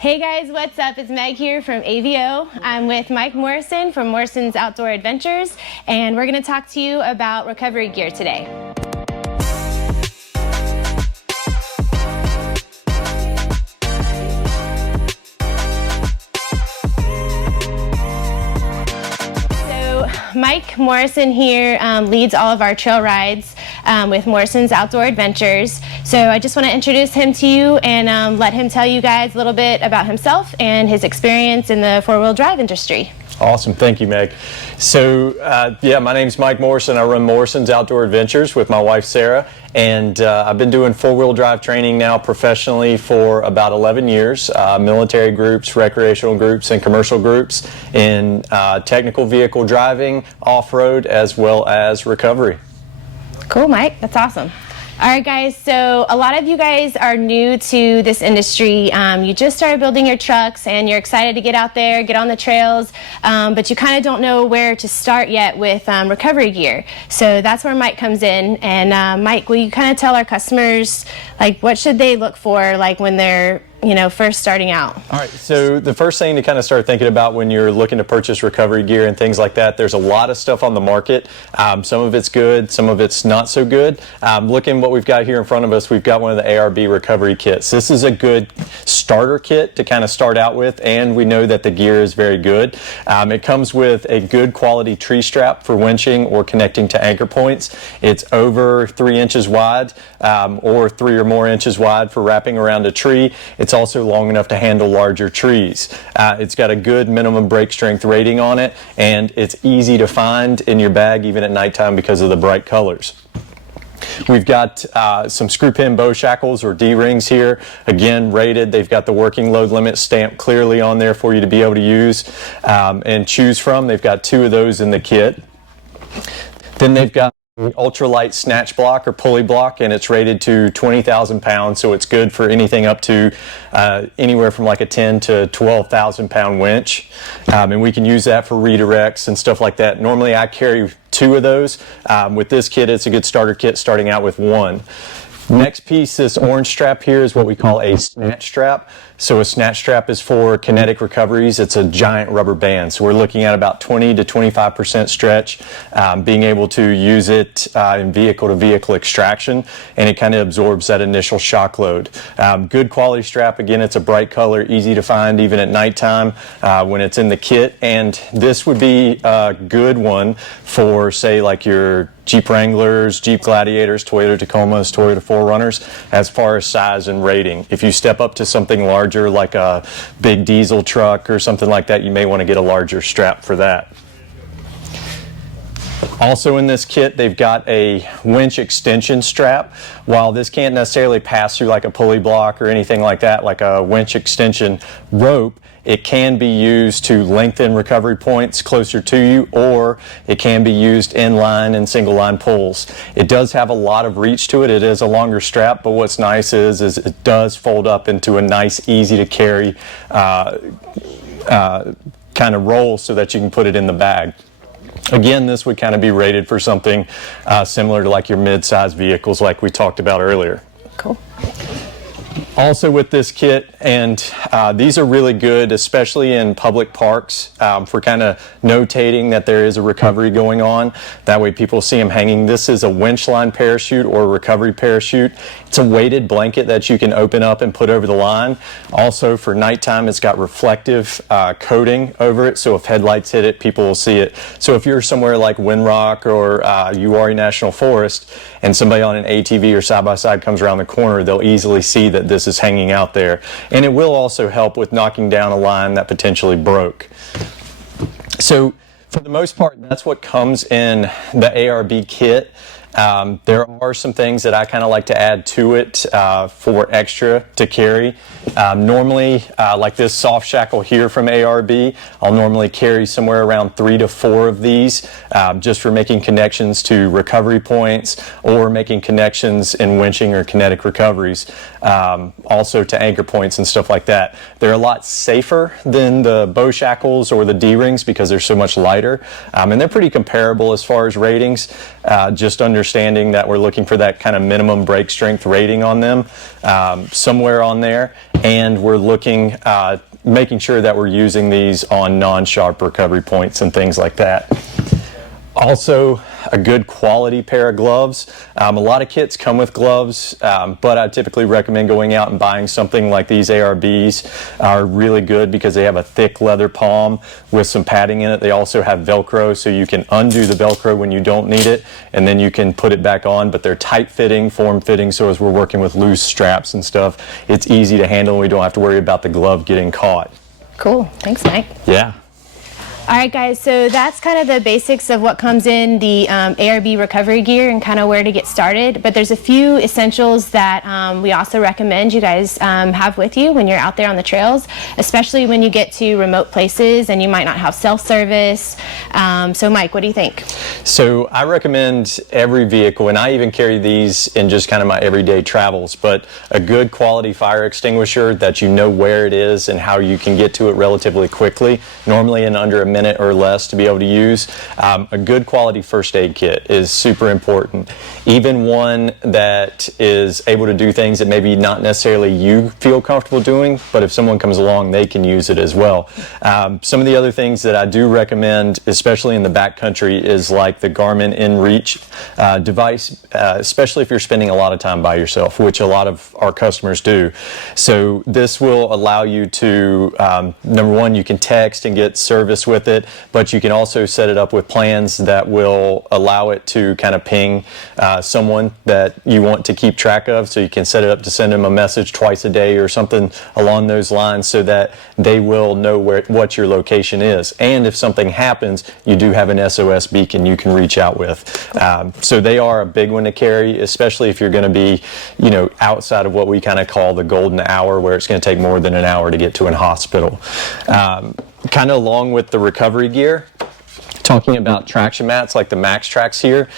Hey guys, what's up? It's Meg here from AVO. I'm with Mike Morrison from Morrison's Outdoor Adventures, and we're going to talk to you about recovery gear today. Mike Morrison here leads all of our trail rides with Morrison's Outdoor Adventures. So I just want to introduce him to you and let him tell you guys a little bit about himself and his experience in the four-wheel drive industry. Awesome, thank you, Meg. So yeah, my name's Mike Morrison. I run Morrison's Outdoor Adventures with my wife Sarah, and I've been doing four-wheel drive training now professionally for about 11 years. Military groups, recreational groups, and commercial groups in technical vehicle driving, off-road, as well as recovery. Cool, Mike, that's awesome. All right, guys, so a lot of you guys are new to this industry. You just started building your trucks and you're excited to get out there, get on the trails, but you kind of don't know where to start yet with recovery gear. So that's where Mike comes in. And Mike, will you kind of tell our customers, like, what should they look for, like, when they're first starting out? All right, so the first thing to kind of start thinking about when you're looking to purchase recovery gear and things like that, there's a lot of stuff on the market. Some of it's good, some of it's not so good. Looking what we've got here in front of us, we've got one of the ARB Recovery Kits. This is a good starter kit to kind of start out with, and we know that the gear is very good. It comes with a good quality tree strap for winching or connecting to anchor points. It's over 3 inches wide or 3 or more inches wide for wrapping around a tree. It's also long enough to handle larger trees. It's got a good minimum brake strength rating on it, and it's easy to find in your bag even at nighttime because of the bright colors. We've got some screw pin bow shackles or D-rings here, again rated. They've got the working load limit stamped clearly on there for you to be able to use and choose from. They've got 2 of those in the kit. Then they've got ultralight snatch block or pulley block, and it's rated to 20,000 pounds, so it's good for anything up to anywhere from like a 10 to 12,000 pound winch, and we can use that for redirects and stuff like that. Normally I carry 2 of those. With this kit, it's a good starter kit starting out with 1. Next piece, this orange strap here, is what we call a snatch strap. So a snatch strap is for kinetic recoveries. It's a giant rubber band. So we're looking at about 20 to 25% stretch, being able to use it in vehicle-to-vehicle extraction, and it kind of absorbs that initial shock load. Good quality strap. Again, it's a bright color, easy to find even at nighttime when it's in the kit. And this would be a good one for, say, like your Jeep Wranglers, Jeep Gladiators, Toyota Tacomas, Toyota 4Runners, as far as size and rating. If you step up to something larger like a big diesel truck or something like that, you may want to get a larger strap for that. Also in this kit, they've got a winch extension strap. While this can't necessarily pass through like a pulley block or anything like that, like a winch extension rope, it can be used to lengthen recovery points closer to you, or it can be used in line and single line pulls. It does have a lot of reach to it. It is a longer strap, but what's nice is it does fold up into a nice, easy to carry kind of roll so that you can put it in the bag. Again, this would kind of be rated for something similar to like your mid-size vehicles like we talked about earlier. Cool. Also with this kit, and these are really good, especially in public parks, for kind of notating that there is a recovery going on. That way people see them hanging. This is a winch line parachute or a recovery parachute. It's a weighted blanket that you can open up and put over the line. Also for nighttime, it's got reflective coating over it, so if headlights hit it, people will see it. So if you're somewhere like Windrock or Uwharrie National Forest, and somebody on an ATV or side-by-side comes around the corner, they'll easily see that this is hanging out there. And it will also help with knocking down a line that potentially broke. So for the most part, that's what comes in the ARB kit. There are some things that I kind of like to add to it for extra to carry. Normally, like this soft shackle here from ARB, I'll normally carry somewhere around 3 to 4 of these just for making connections to recovery points or making connections in winching or kinetic recoveries. also to anchor points and stuff like that. They're a lot safer than the bow shackles or the D-rings because they're so much lighter, and they're pretty comparable as far as ratings. Just understanding that we're looking for that kind of minimum break strength rating on them, somewhere on there, and we're looking making sure that we're using these on non-sharp recovery points and things like that. Also, a good quality pair of gloves. A lot of kits come with gloves, but I typically recommend going out and buying something like these ARBs. Are really good because they have a thick leather palm with some padding in it. They also have Velcro, so you can undo the Velcro when you don't need it, and then you can put it back on, but they're tight-fitting, form-fitting, so as we're working with loose straps and stuff, it's easy to handle and we don't have to worry about the glove getting caught. Cool. Thanks, Mike. Yeah. All right, guys, so that's kind of the basics of what comes in the ARB recovery gear and kind of where to get started. But there's a few essentials that we also recommend you guys have with you when you're out there on the trails, especially when you get to remote places and you might not have self-service. So, Mike, what do you think? So I recommend every vehicle, and I even carry these in just kind of my everyday travels, but a good quality fire extinguisher that you know where it is and how you can get to it relatively quickly, normally in under a minute or less to be able to use. A good quality first aid kit is super important. Even one that is able to do things that maybe not necessarily you feel comfortable doing, but if someone comes along, they can use it as well. Some of the other things that I do recommend, especially in the backcountry, is like the Garmin InReach device, especially if you're spending a lot of time by yourself, which a lot of our customers do. So this will allow you to, number one, you can text and get service with it, but you can also set it up with plans that will allow it to kind of ping someone that you want to keep track of, so you can set it up to send them a message twice a day or something along those lines so that they will know what your location is. And if something happens, you do have an SOS beacon you can reach out with. So they are a big one to carry, especially if you're going to be, outside of what we kind of call the golden hour, where it's going to take more than an hour to get to a hospital. Kind of along with the recovery gear, talking about traction mats like the Max Trax here.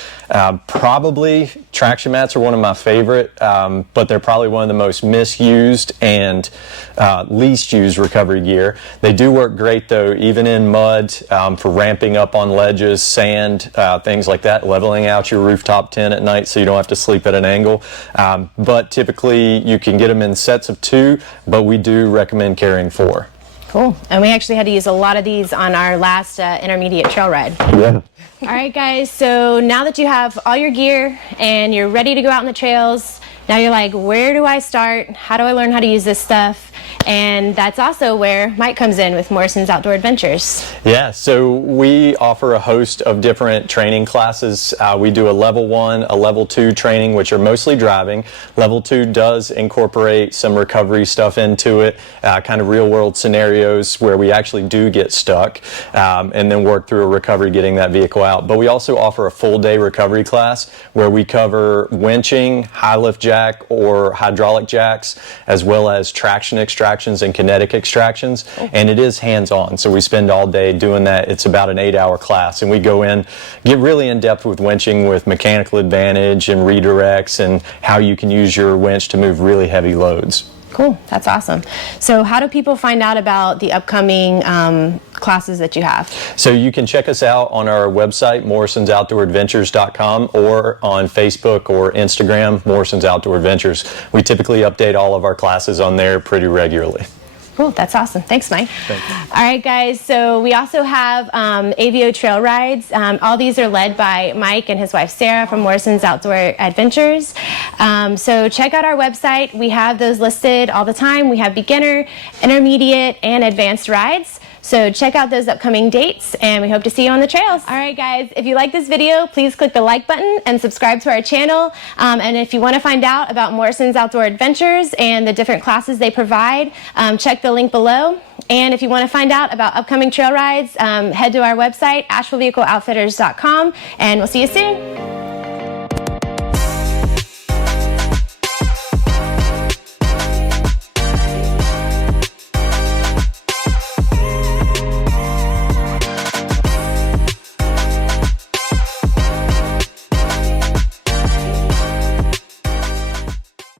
Probably traction mats are one of my favorite, but they're probably one of the most misused and least used recovery gear. They do work great though, even in mud, for ramping up on ledges, sand, things like that, leveling out your rooftop tent at night so you don't have to sleep at an angle. But typically you can get them in sets of 2, but we do recommend carrying 4. Cool. And we actually had to use a lot of these on our last intermediate trail ride. Yeah. All right, guys, so now that you have all your gear and you're ready to go out on the trails, now you're like, where do I start? How do I learn how to use this stuff? And that's also where Mike comes in with Morrison's Outdoor Adventures. Yeah, so we offer a host of different training classes. We do a level 1, a level 2 training, which are mostly driving. Level 2 does incorporate some recovery stuff into it, kind of real world scenarios where we actually do get stuck, and then work through a recovery getting that vehicle out. But we also offer a full day recovery class where we cover winching, high lift jack or hydraulic jacks, as well as traction extractions and kinetic extractions, and it is hands-on, so we spend all day doing that. It's about an 8-hour class, and we go in, get really in-depth with winching with mechanical advantage and redirects and how you can use your winch to move really heavy loads. Cool, that's awesome. So how do people find out about the upcoming classes that you have? So you can check us out on our website, morrisonsoutdooradventures.com, or on Facebook or Instagram, Morrison's Outdoor Adventures. We typically update all of our classes on there pretty regularly. Cool, that's awesome. Thanks, Mike. Thank you. All right, guys, so we also have AVO trail rides. All these are led by Mike and his wife, Sarah, from Morrison's Outdoor Adventures. So check out our website. We have those listed all the time. We have beginner, intermediate, and advanced rides. So check out those upcoming dates, and we hope to see you on the trails. All right, guys, if you like this video, please click the like button and subscribe to our channel. And if you want to find out about Morrison's Outdoor Adventures and the different classes they provide, check the link below. And if you want to find out about upcoming trail rides, head to our website, AshevilleVehicleOutfitters.com, and we'll see you soon.